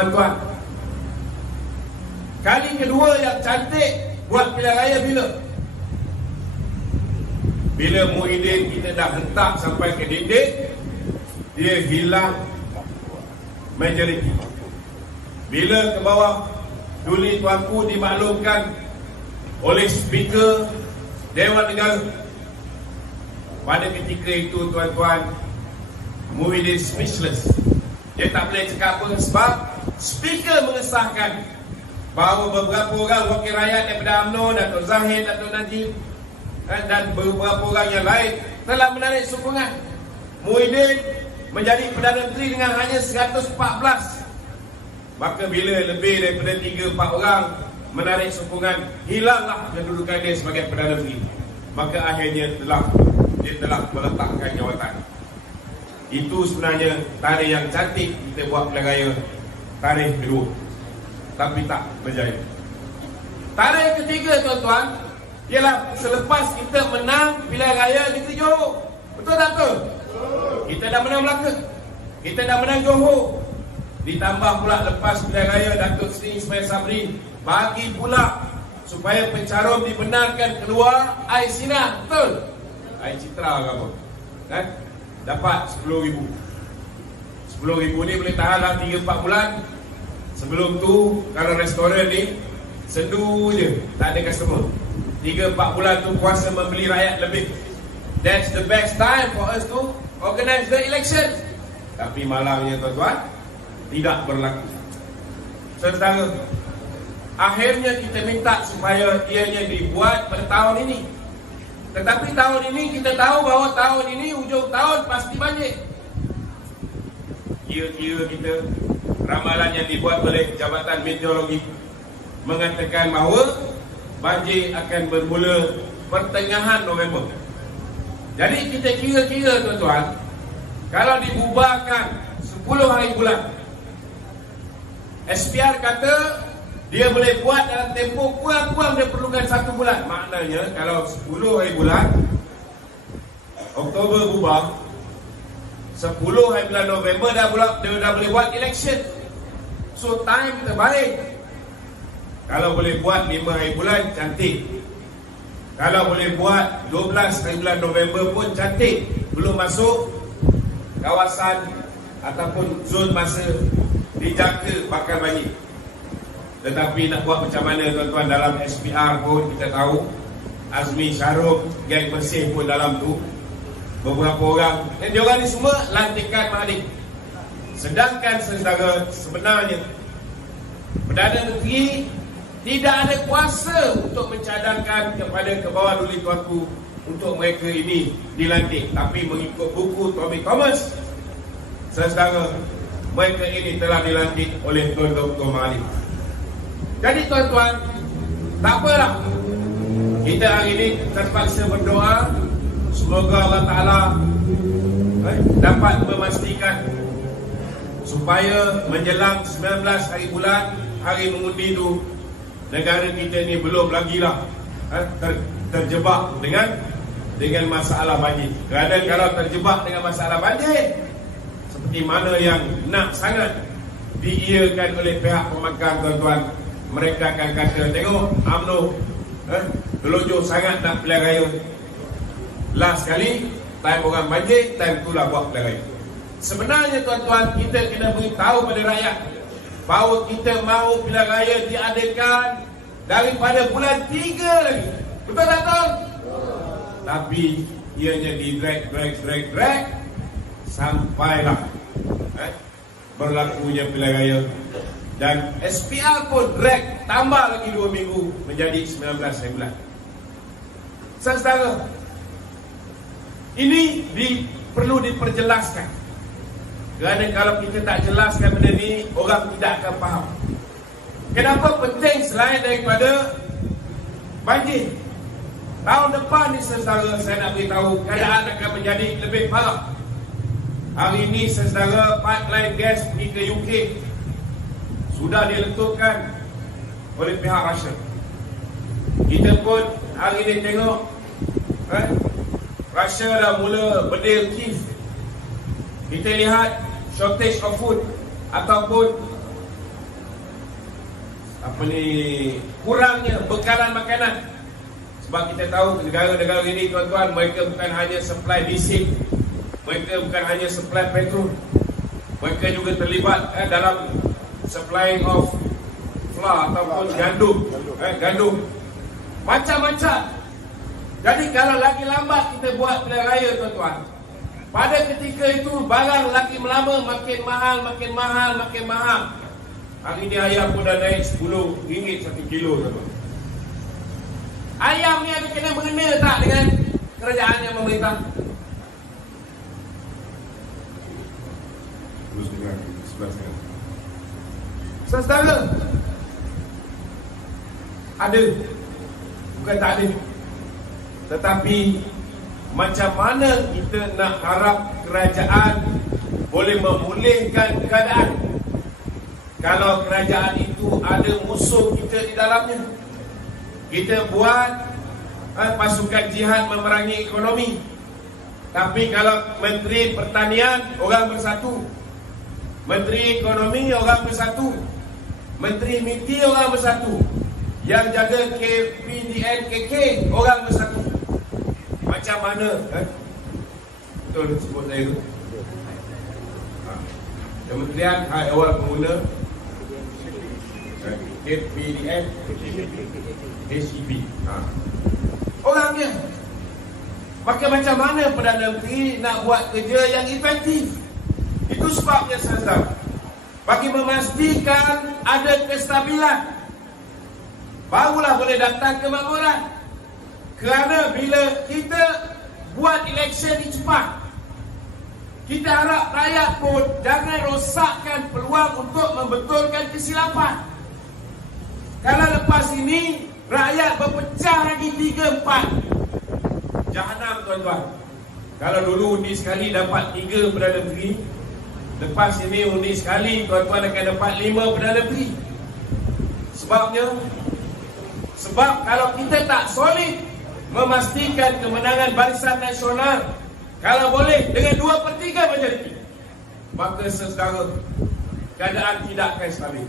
tuan-tuan, kali kedua yang cantik buat pilihan raya bila? Bila Muhyiddin kita dah hentak sampai ke dinding, dia hilang majoriti. Bila ke bawah Duli Tuanku dimaklumkan oleh Speaker Dewan Negara, pada ketika itu tuan-tuan, Muhyiddin speechless. Dia tak boleh cakap apa sebab Speaker mengesahkan bahawa beberapa orang wakil rakyat daripada UMNO, Datuk Zahid, Datuk Najib dan beberapa orang yang lain telah menarik sokongan Muhyiddin menjadi Perdana Menteri dengan hanya 114. Maka bila lebih daripada 3-4 orang menarik sokongan, hilanglah kedudukan dia sebagai Perdana Menteri. Maka akhirnya dia telah meletakkan jawatan. Itu sebenarnya tarikh yang cantik kita buat pilihan raya tarikh kedua, tapi tak berjaya. Tarikh ketiga tuan-tuan ialah selepas kita menang pilihan raya negeri Johor. Betul tak betul? Kita dah menang Melaka, kita dah menang Johor. Ditambah pula lepas pilihan raya Datuk Seri Ismail Sabri bagi pula supaya pencarum dibenarkan keluar air sinar. Betul? Air citra ke apa? Kan? Dapat 10,000. 10,000 ni boleh tahan lah 3-4 bulan. Sebelum tu kalau restoran ni sendu je, tak ada customer. 3-4 bulan tu kuasa membeli rakyat lebih. That's the best time for us to organize the election. Tapi malangnya tuan-tuan, tidak berlaku. Saudara, akhirnya kita minta supaya ianya dibuat pada tahun ini. Tetapi tahun ini kita tahu bahawa tahun ini hujung tahun pasti banjir. Kira-kira kita, ramalan yang dibuat oleh Jabatan Meteorologi mengatakan bahawa banjir akan bermula pertengahan November. Jadi kita kira-kira tuan-tuan, kalau dibubarkan 10 hari bulan, SPR kata dia boleh buat dalam tempoh kurang-kurang dia perlukan 1 bulan. Maknanya kalau 10 hari bulan Oktober bubar, 10 hari bulan November dia dah boleh buat election. So time terbaik. Kalau boleh buat 5 hari bulan, cantik. Kalau boleh buat 12 hari bulan November pun cantik. Belum masuk kawasan ataupun zon masa dijangka bakal banjir. Tetapi nak buat macam mana tuan-tuan, dalam SPR pun kita tahu Azmi Syaruk, geng bersih pun dalam tu beberapa orang, dan diorang ni semua lantikan Mahathir. Sedangkan saudara, sebenarnya Perdana Menteri tidak ada kuasa untuk mencadangkan kepada ke bawah Duli Tuanku untuk mereka ini dilantik. Tapi mengikut buku Tommy Thomas, saudara, mereka ini telah dilantik oleh Tuan Dr. Mahathir. Jadi tuan-tuan, tak apalah, kita hari ini terpaksa berdoa semoga Allah Ta'ala dapat memastikan supaya menjelang 19 hari bulan, hari mengundi itu, negara kita ni belum lagi lah terjebak dengan masalah banjir. Kerana kalau terjebak dengan masalah banjir, seperti mana yang nak sangat diiyakan oleh pihak pemegang tuan-tuan, mereka akan kata, tengok UMNO gelojok sangat nak pilihan raya. Last kali time orang banjir, time itulah buat pilihan raya. Sebenarnya tuan-tuan, kita kena beritahu pada rakyat bahawa kita mahu pilihan raya diadakan daripada bulan 3 lagi. Betul tak betul? Tapi ianya di drag sampailah berlakunya pilihan raya. Dan SPR pun drag tambah lagi 2 minggu menjadi 19 hari bulan. Saudara, ini perlu diperjelaskan. Kerana kalau kita tak jelaskan benda ni, orang tidak akan faham. Kenapa penting selain daripada banjir? Tahun depan ni saudara, saya nak beritahu keadaan akan menjadi lebih parah. Hari ini saudara, pipeline gas pergi ke UK sudah diletupkan oleh pihak Rusia. Kita pun hari ini tengok Rusia dah mula berdil Kiev. Kita lihat shortage of food ataupun kurangnya bekalan makanan. Sebab kita tahu negara-negara ini, tuan-tuan, mereka bukan hanya supply diesel, mereka bukan hanya supply petrol, mereka juga terlibat dalam supplying of flour ataupun gandum, macam-macam. Jadi kalau lagi lambat kita buat pilihan raya, tuan-tuan, pada ketika itu barang lagi melama, makin mahal. Hari ini ayam pun dah naik RM10 1 kilo, tuan-tuan. Ayam ni ada kena mengena tak dengan kerajaan yang memerintah? Terus dengan sebelah sana. Saudara, ada, bukan tak ada. Tetapi macam mana kita nak harap kerajaan boleh memulihkan keadaan kalau kerajaan itu ada musuh kita di dalamnya? Kita buat pasukan jihad memerangi ekonomi, tapi kalau Menteri Pertanian orang bersatu, Menteri Ekonomi orang bersatu, Menteri MITI orang bersatu, yang jaga KPDN-KK orang bersatu, macam mana? Betul sebut saya tu. Kementerian Hak Ehwal Pengguna, KPDN, HEB, orangnya. Maka macam mana Perdana Menteri nak buat kerja yang efektif? Itu sebabnya sahaja, bagi memastikan ada kestabilan, barulah boleh datang kemakmuran. Kerana bila kita buat election ni cepat, kita harap rakyat pun jangan rosakkan peluang untuk membetulkan kesilapan. Kalau lepas ini rakyat berpecah lagi 3-4, jahanam, tuan-tuan. Kalau dulu undi sekali dapat 3 Perdana Menteri, lepas ini undi sekali tuan-tuan akan dapat 5 Perdana Menteri. Sebab kalau kita tak solid memastikan kemenangan Barisan Nasional, kalau boleh dengan 2/3 majoriti, maka saudara, keadaan tidak akan stabil.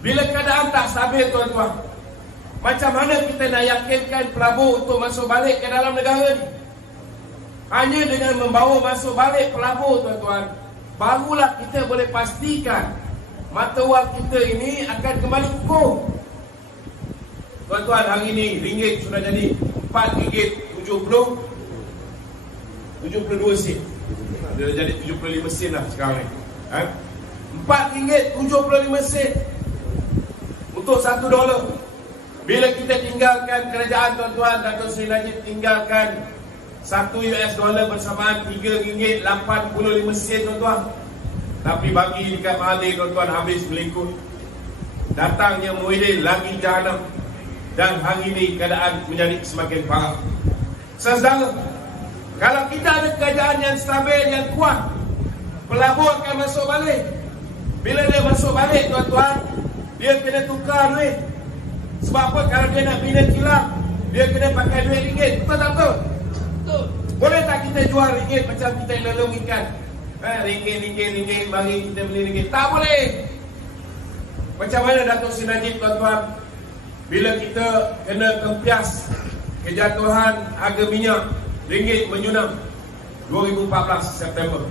Bila keadaan tak stabil, tuan-tuan, macam mana kita nak yakinkan pelabur untuk masuk balik ke dalam negara ni? Hanya dengan membawa masuk balik pelabur, tuan-tuan, barulah kita boleh pastikan mata wang kita ini akan kembali kukuh. Tuan-tuan, hari ini ringgit sudah jadi RM4.72 sen. Dia jadi 75 sen lah sekarang ni. RM4.75 sen untuk $1. Bila kita tinggalkan kerajaan, tuan-tuan, Dato' Seri Najib tinggalkan $1 bersamaan RM3.85 sen, tuan-tuan. Tapi bagi dekat Mahathir, tuan-tuan, habis melingkut. Datangnya Muhyiddin lagi jahanam. Dan hari ini keadaan menjadi semakin parah. Saudara, kalau kita ada kerajaan yang stabil, yang kuat, pelabur akan masuk balik. Bila dia masuk balik, tuan-tuan, dia kena tukar duit. Sebab apa? Kalau dia nak bina kilang, dia kena pakai duit ringgit. Betul tak betul? Betul. Boleh tak kita jual ringgit macam kita lelong ikan? Ringgit, mari kita beli ringgit. Tak boleh. Macam mana Dato' Seri Najib, tuan-tuan, bila kita kena kempias kejatuhan harga minyak, ringgit menyunam 2014 September.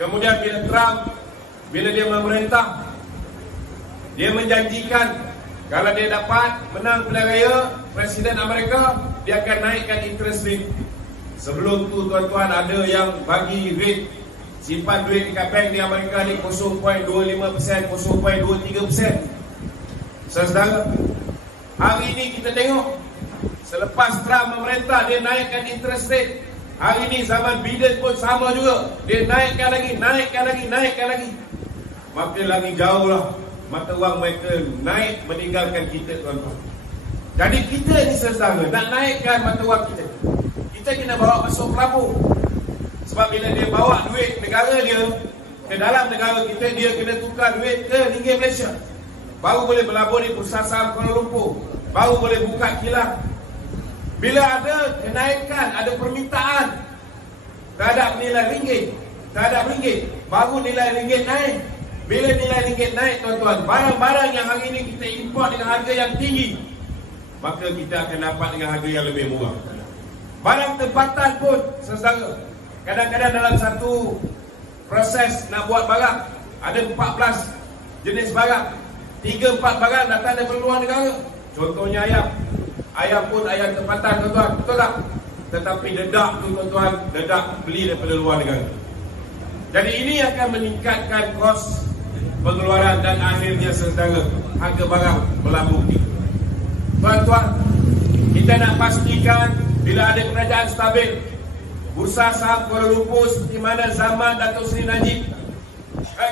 Kemudian bila Trump, bila dia memerintah, dia menjanjikan kalau dia dapat menang pilihan raya Presiden Amerika, dia akan naikkan interest rate. Sebelum tu, tuan-tuan, ada yang bagi rate simpan duit dekat bank di Amerika ni 0.25%, 0.23%. Saudara, hari ini kita tengok, selepas Trump memerintah, dia naikkan interest rate. Hari ini zaman Biden pun sama juga, dia naikkan lagi. Maka lagi jauh lah mata wang mereka naik meninggalkan kita, tuan-tuan. Jadi kita ni saudara nak naikkan mata wang kita, kita kena bawa masuk pelabur. Sebab bila dia bawa duit negara dia ke dalam negara kita, dia kena tukar duit ke ringgit Malaysia, baru boleh berlabur di Bursa Saham Kuala Lumpur, baru boleh buka kilang. Bila ada kenaikan, ada permintaan terhadap nilai ringgit, baru nilai ringgit naik. Bila nilai ringgit naik tuan-tuan, barang-barang yang hari ini kita import dengan harga yang tinggi, maka kita akan dapat dengan harga yang lebih murah. Barang tempatan pun saudara, kadang-kadang dalam satu proses nak buat barang ada 14 jenis barang, 3-4 barang datang dari luar negara. Contohnya ayam. Ayam pun ayam tempatan tuan-tuan, betul tak? Tetapi dedak tu tuan-tuan, dedak beli daripada luar negara. Jadi ini akan meningkatkan kos pengeluaran dan akhirnya saudara, harga barang melambung tinggi. Tuan-tuan, kita nak pastikan bila ada kerajaan stabil, bursa saham Kuala Lumpur seperti mana zaman Datuk Seri Najib,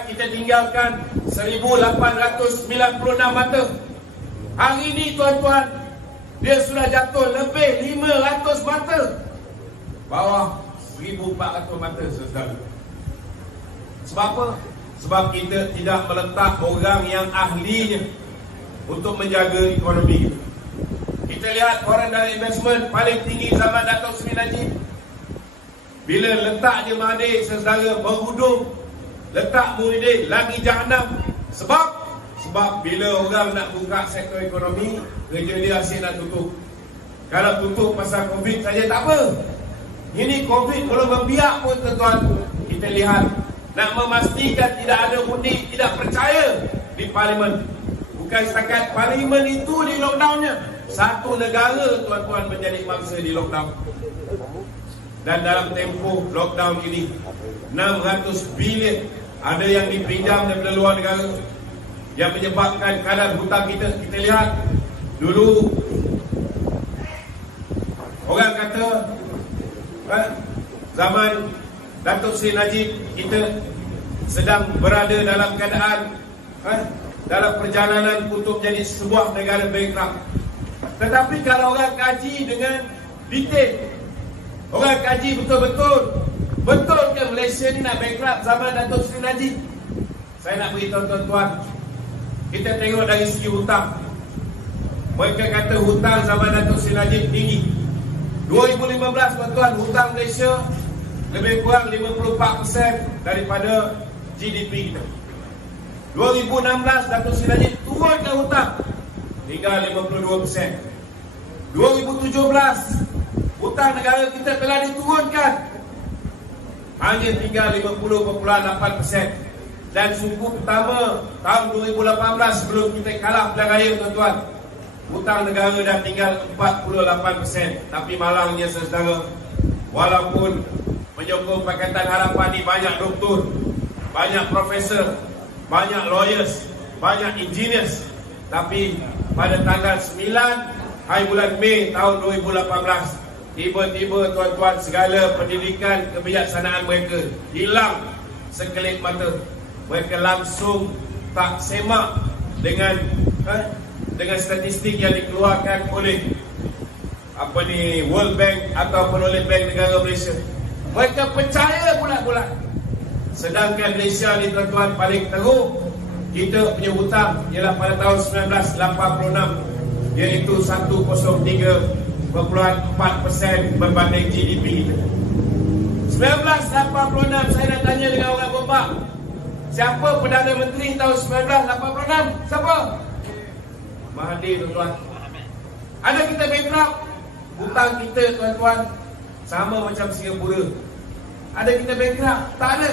kita tinggalkan 1896 mata. Hari ini tuan-tuan, dia sudah jatuh lebih 500 mata, bawah 1400 mata saudara. Sebab apa? Sebab kita tidak meletak orang yang ahlinya untuk menjaga ekonomi kita. Kita lihat orang dari investment paling tinggi zaman Datuk Seri Najib, bila letak je Mahathir saudara berhudung, letak Muhyiddin lagi jahanam. Sebab bila orang nak buka sektor ekonomi, kerja dia asyik nak tutup. Kalau tutup pasal Covid saja tak apa. Ini Covid kalau membiak pun tuan-tuan, kita lihat nak memastikan tidak ada undi, tidak percaya di parlimen. Bukan setakat parlimen itu di lockdownnya, satu negara tuan-tuan menjadi mangsa di lockdown. Dan dalam tempoh lockdown ini 600 bilion ada yang dipinjam daripada luar negara, yang menyebabkan kadar hutang kita. Kita lihat dulu orang kata zaman Datuk Seri Najib kita sedang berada dalam keadaan dalam perjalanan untuk menjadi sebuah negara bankrupt. Tetapi kalau orang kaji dengan detail, orang kaji betul-betul, betul ke Malaysia ni nak bankrupt zaman Datuk Seri Najib? Saya nak beritahu tuan-tuan, kita tengok dari segi hutang. Mereka kata hutang zaman Datuk Seri Najib tinggi. 2015 tuan-tuan, hutang Malaysia lebih kurang 54% daripada GDP kita. 2016 Datuk Seri Najib turunkan hutang tinggal 52%. 2017 hutang negara kita telah diturunkan hanya tinggal 50.8%. Dan suku pertama tahun 2018 sebelum kita kalah pilihan raya tuan-tuan, hutang negara dah tinggal 48%. Tapi malangnya saudara, walaupun penyokong Pakatan Harapan ni banyak doktor, banyak profesor, banyak lawyers, banyak engineers, tapi pada tanggal 9 hari bulan Mei tahun 2018, tiba-tiba tuan-tuan segala pendidikan kebijaksanaan mereka hilang sekelip mata. Mereka langsung tak semak dengan statistik yang dikeluarkan oleh World Bank ataupun oleh Bank Negara Malaysia. Mereka percaya bulat-bulat. Sedangkan Malaysia ni tuan-tuan paling teruk. Kita punya hutang ialah pada tahun 1986, iaitu 103.4% berbanding GDP kita. 1986 saya nak tanya dengan orang Gombak, siapa Perdana Menteri tahun 1986? Siapa? Mahathir tuan-tuan. Ada kita bankrupt? Hutang kita tuan-tuan sama macam Singapura. Ada kita bankrupt? Tak ada.